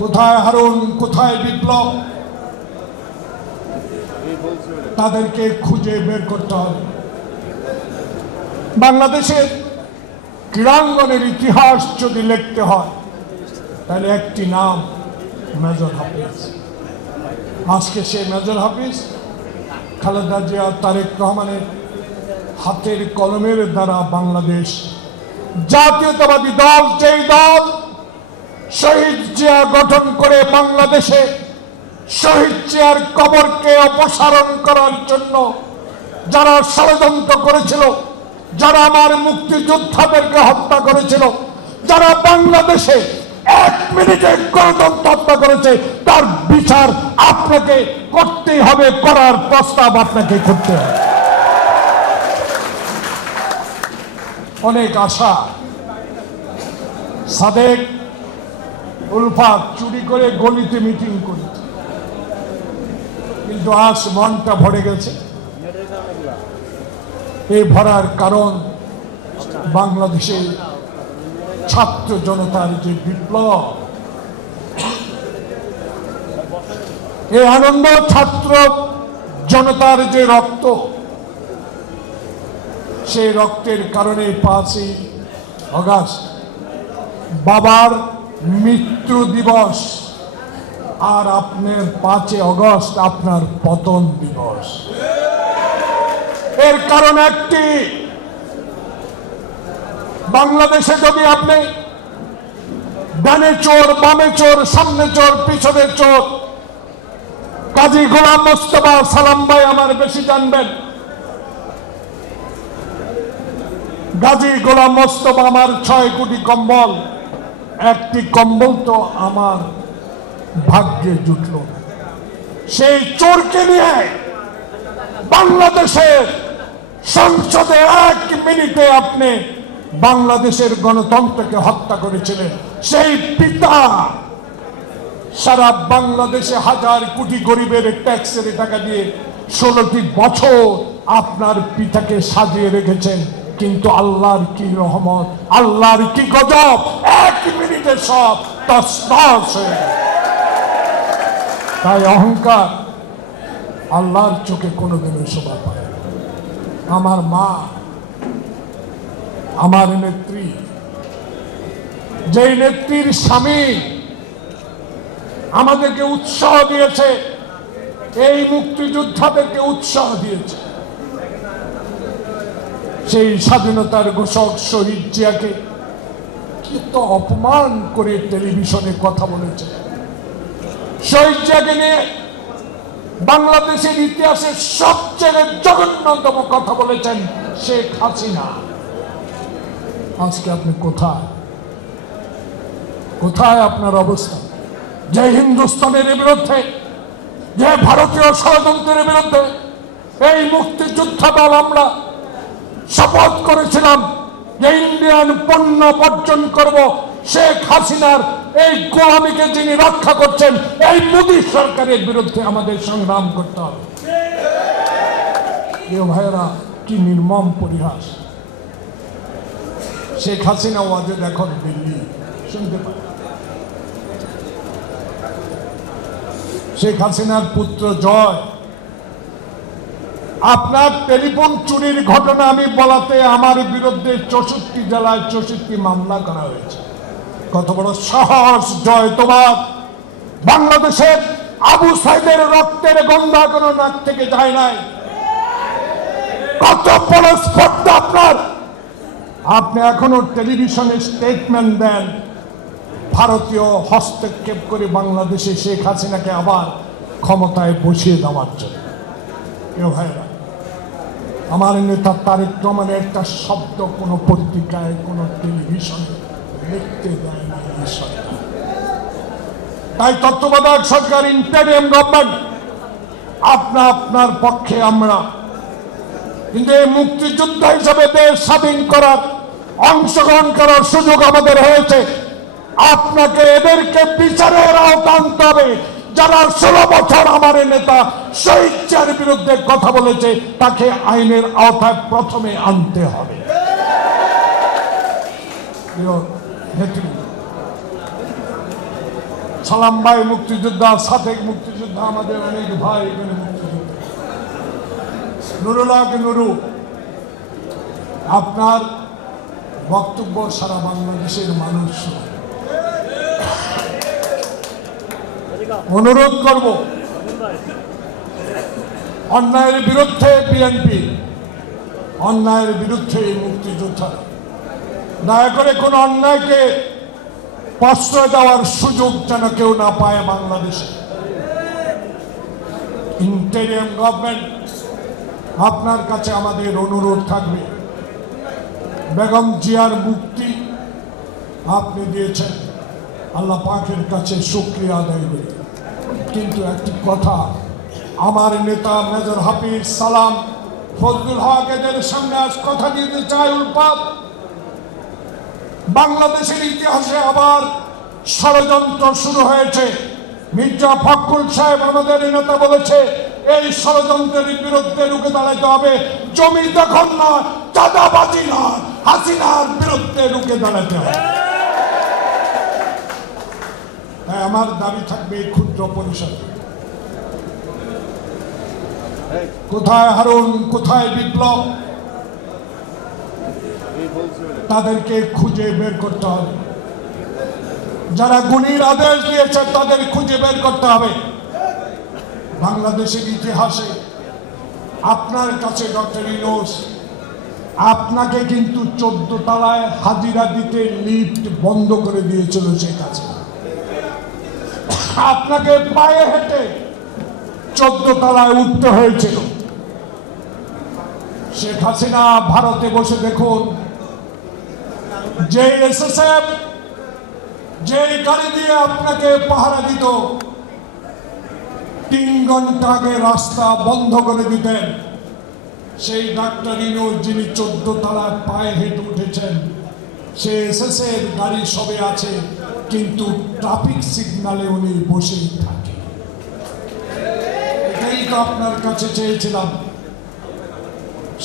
কোথায় হারুন, কোথায় বিপ্লব? তাদেরকে খুঁজে বের করতে হবে। বাংলাদেশের ক্রীড়াঙ্গনের ইতিহাস যদি লিখতে হয়, তাহলে একটি নাম মেজর হাফিজ। আজকে সে মেজর হাফিজ খালেদা জিয়া তারেক রহমানের হাতের কলমের দ্বারা বাংলাদেশ জাতীয়তাবাদী দল, যেই দল শহীদ জিয়া গঠন করে বাংলাদেশে শহীদ জিয়ার কবরকে অপসারণ করার জন্য যারা ষড়যন্ত্র করেছিল, যারা আমার মুক্তিযোদ্ধাদেরকে হত্যা করেছিল, যারা বাংলাদেশে এক মিনিটে গণতন্ত্র হত্যা করেছে, তার বিচার আপনাকে করতেই হবে, করার প্রস্তাব আপনাকে করতে হবে। অনেক আশা। সাদেক উলফাত চুরি করে গলিতে মিটিং করেছে কিন্তু আজ মনটা ভরে গেছে। এই ভরার কারণ বাংলাদেশে ছাত্র জনতার যে বিপ্লব এই আনন্দ ছাত্র জনতার যে রক্ত, সেই রক্তের কারণে পাঁচই অগাস্ট বাবার মৃত্যু দিবস। আর আপনার পাঁচই অগস্ট আপনার পতন দিবস। এর কারণ একটি, বাংলাদেশে যদি আপনি ডানে চোর, বামে চোর, সামনে চোর, পিছনে চোর, কাজী গোলাম মোস্তফা সালাম ভাই আমার বেশি জানবেন। গাজী গোলাম মোস্তফা আমার ছয় কোটি কম্বল। একটি কম্বল তো আমার ভাগ্যে জুটল। সেই চোরকে নিয়ে বাংলাদেশের সংসদে এক মিনিটে আপনি বাংলাদেশের গণতন্ত্রকে হত্যা করেছিলেন। সেই পিতা সারা বাংলাদেশে হাজার কোটি গরিবের ট্যাক্সের টাকা দিয়ে ষোলোটি বছর আপনার পিতাকে সাজিয়ে রেখেছেন। কিন্তু আল্লাহর কি রহমত, আল্লাহর কি গজব? মিনিটে সব তসনস হয়ে তাই অহংকার আল্লাহর চোখে কোনোদিনও শোভা পায় আমার মা, আমার নেত্রী, যেই নেত্রীর স্বামী আমাদেরকে উৎসাহ দিয়েছে, এই মুক্তিযোদ্ধাদেরকে উৎসাহ দিয়েছে, সেই স্বাধীনতার ঘোষক শহীদ জিয়াকে কি তো অপমান করে টেলিভিশনে কথা বলেছে। শহীদ জিয়াকে বাংলাদেশের ইতিহাসে সবচেয়ে জঘন্যতম কথা বলেছেন শেখ হাসিনা। আজকে আপনি কোথায়? কোথায় আপনার অবস্থা? যে হিন্দুস্তানের বিরুদ্ধে, যে ভারতীয় ষড়যন্ত্রের বিরুদ্ধে এই মুক্তিযোদ্ধা দল আমরা শপথ করেছিলাম, যে ইন্ডিয়ান পণ্য বর্জন করব। শেখ হাসিনার এই গোলামীকে যিনি রক্ষা করছেন, এই মোদী সরকারের বিরুদ্ধে আমাদের সংগ্রাম করতে হবে। ভাইয়েরা, কি নির্মম পরিহাস। শেখ হাসিনা ওয়াজে এখন দিল্লি, শুনতে পাই শেখ হাসিনার পুত্র জয় আপনার টেলিফোন চুরির ঘটনা আমি বলাতে আমার বিরুদ্ধে চৌষট্টি জেলায় চৌষট্টি মামলা করা হয়েছে। কত বড় সাহস, জয় তোমার। বাংলাদেশের আবু সাইদের রক্তের গন্ধা কোনো নাক থেকে যায় নাই। কত বড় স্পর্ধা আপনার। আপনি এখনও টেলিভিশনে স্টেটমেন্ট দেন। ভারতীয় হস্তক্ষেপ করে বাংলাদেশে শেখ হাসিনাকে আবার ক্ষমতায় বসিয়ে দেওয়ার জন্য। ভাইরা আমার নেতা তারেক রহমানের একটা শব্দ কোনো পত্রিকায়, কোনো টেলিভিশনে লিখতে দেয় না সরকার। তাই তত্ত্বাবধায়ক সরকার ইন্টারিয়াম গভর্নমেন্ট আপনা আপনার পক্ষে আমরা কিন্তু এই মুক্তিযুদ্ধ হিসাবে দেশ স্বাধীন করার, অংশগ্রহণ করার সুযোগ আমাদের হয়েছে। আপনাকে এদেরকে বিচারের আওতা আনতে হবে। যারা ষোলো বছর আমার নেতা শহীদের বিরুদ্ধে কথা বলেছে, তাকে আইনের আওতায় প্রথমে আনতে হবে। সালাম ভাই মুক্তিযোদ্ধা সাথে মুক্তিযোদ্ধা, আমাদের অনেক ভাই এখানে মুক্তিযোদ্ধা। নুরু, আপনার বক্তব্য সারা বাংলাদেশের মানুষ অনুরোধ করব। অন্যায়ের বিরুদ্ধে বিএনপি অন্যায়ের বিরুদ্ধে এই মুক্তিযোদ্ধা দয়া করে কোন অন্যায়কে প্রশ্রয় দেওয়ার সুযোগ যেন কেউ না পায় বাংলাদেশে। ইন্টেরিয়াম গভর্নমেন্ট আপনার কাছে আমাদের অনুরোধ থাকবে। বেগম জিয়ার মুক্তি আপনি দিয়েছেন। আল্লাহ পাকের কাছে শুক্রিয়া আদায় করি। কিন্তু একটি কথা। আমার নেতা মেজর হাফিজ সালাম ফজলুল হক এদের সামনে আজ কথা দিতে চাই উল্পাত বাংলাদেশের ইতিহাসে আবার ষড়যন্ত্র শুরু হয়েছে। মির্জা ফখরুল সাহেব আমাদের নেতা বলেছে, এই ষড়যন্ত্রের বিরুদ্ধে রুখে দাঁড়াতে হবে। জমি দখল নয়, চাঁদাবাজি নয়, হাসিনার বিরুদ্ধে রুখে দাঁড়াতে হবে। তাই আমার দাবি থাকবে এই ক্ষুদ্র পরিষদ। কোথায় হারুন কোথায় বিপ্লব? তাদেরকে খুঁজে বের করতে হবে। যারা গুণীর আদেশ দিয়েছে তাদের খুঁজে বের করতে হবে। বাংলাদেশের ইতিহাসে আপনার কাছে ডক্টর ইনোস আপনাকে কিন্তু চোদ্দ তলায় হাজিরা দিতে লিফট বন্ধ করে দিয়েছিল সে কাছে আপনাকে পায়ে হেঁটে চোদ্দ তলায় উঠতে হয়েছিল। শেখ হাসিনা ভারতে বসে দেখুন, যে এসএসএফ যে গাড়ি দিয়ে আপনাকে পাহারা দিত, তিন ঘণ্টা আগে রাস্তা বন্ধ করে দিতেন। সেই ডাক্তার ইনুস যিনি চোদ্দ তলায় পায়ে হেঁটে উঠেছেন, সে এসএসএফ গাড়ি সবে আছে। কিন্তু ট্রাফিক সিগনালে উনি বসেই থাকে এটাই তো আপনার কাছে চেয়েছিলাম।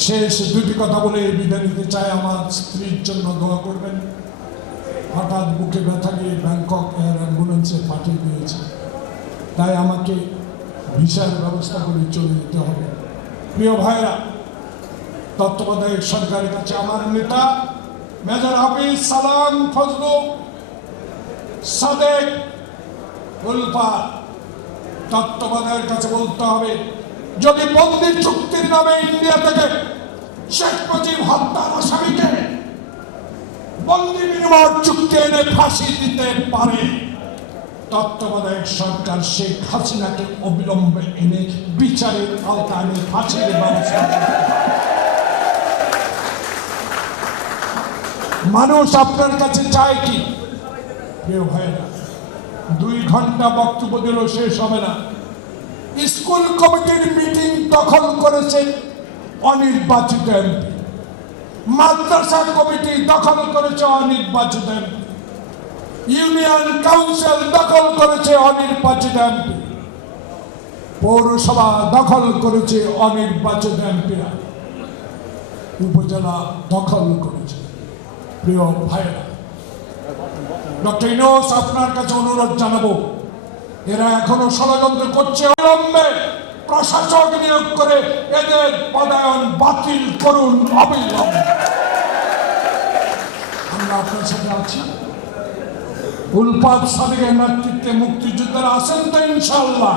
শেষ দুটি কথা বলে বিদায় নিতে চাই। আমার স্ত্রীর জন্য দোয়া করবেন। হঠাৎ বুকে ব্যথা নিয়ে ব্যাংকক এয়ার অ্যাম্বুলেন্সে পাঠিয়ে দিয়েছে। তাই আমাকে ভিসার ব্যবস্থা করে চলে যেতে হবে। প্রিয় ভাইরা তত্ত্বাবধায়ক সরকারের কাছে আমার নেতা, মেজর হাফিজ সালাম ফজলু সাদেক উলফা তত্ত্বাবধায়কের কাছে বলতে হবে, যদি বন্দি চুক্তির নামে ইন্ডিয়া থেকে শেখ মুজিব হত্যার আসামিকে বন্দি বিনিময় চুক্তি এনে ফাঁসি দিতে পারে তত্ত্বাবধায়ক সরকার শেখ হাসিনাকে অবিলম্বে এনে বিচারের আওতায় ফাঁসির ব্যবস্থা মানুষ আপনার কাছে চায় কি? প্রিয় ভাইরা দুই ঘণ্টা বক্তব্য দিল শেষ হবে না। স্কুল কমিটির মিটিং দখল করেছে অনির্বাচিত এমপি। মাদ্রাসা কমিটি দখল করেছে অনির্বাচিত এমপি। ইউনিয়ন কাউন্সিল দখল করেছে অনির্বাচিত এমপি। পৌরসভা দখল করেছে অনির্বাচিত এমপিরা। উপজেলা দখল করেছে। প্রিয় ভাইরা ডক্টর ইনোস আপনার কাছে অনুরোধ জানাব এরা এখনও ষড়যন্ত্র করছে। অবিলম্বে প্রশাসক নিয়োগ করে এদের পদায়ন বাতিল করুন অবিলম্বে। আমরা আপনার সাথে আছি। উলপাত সাদিকের নেতৃত্বে মুক্তিযোদ্ধারা আছেন তো ইনশাল্লাহ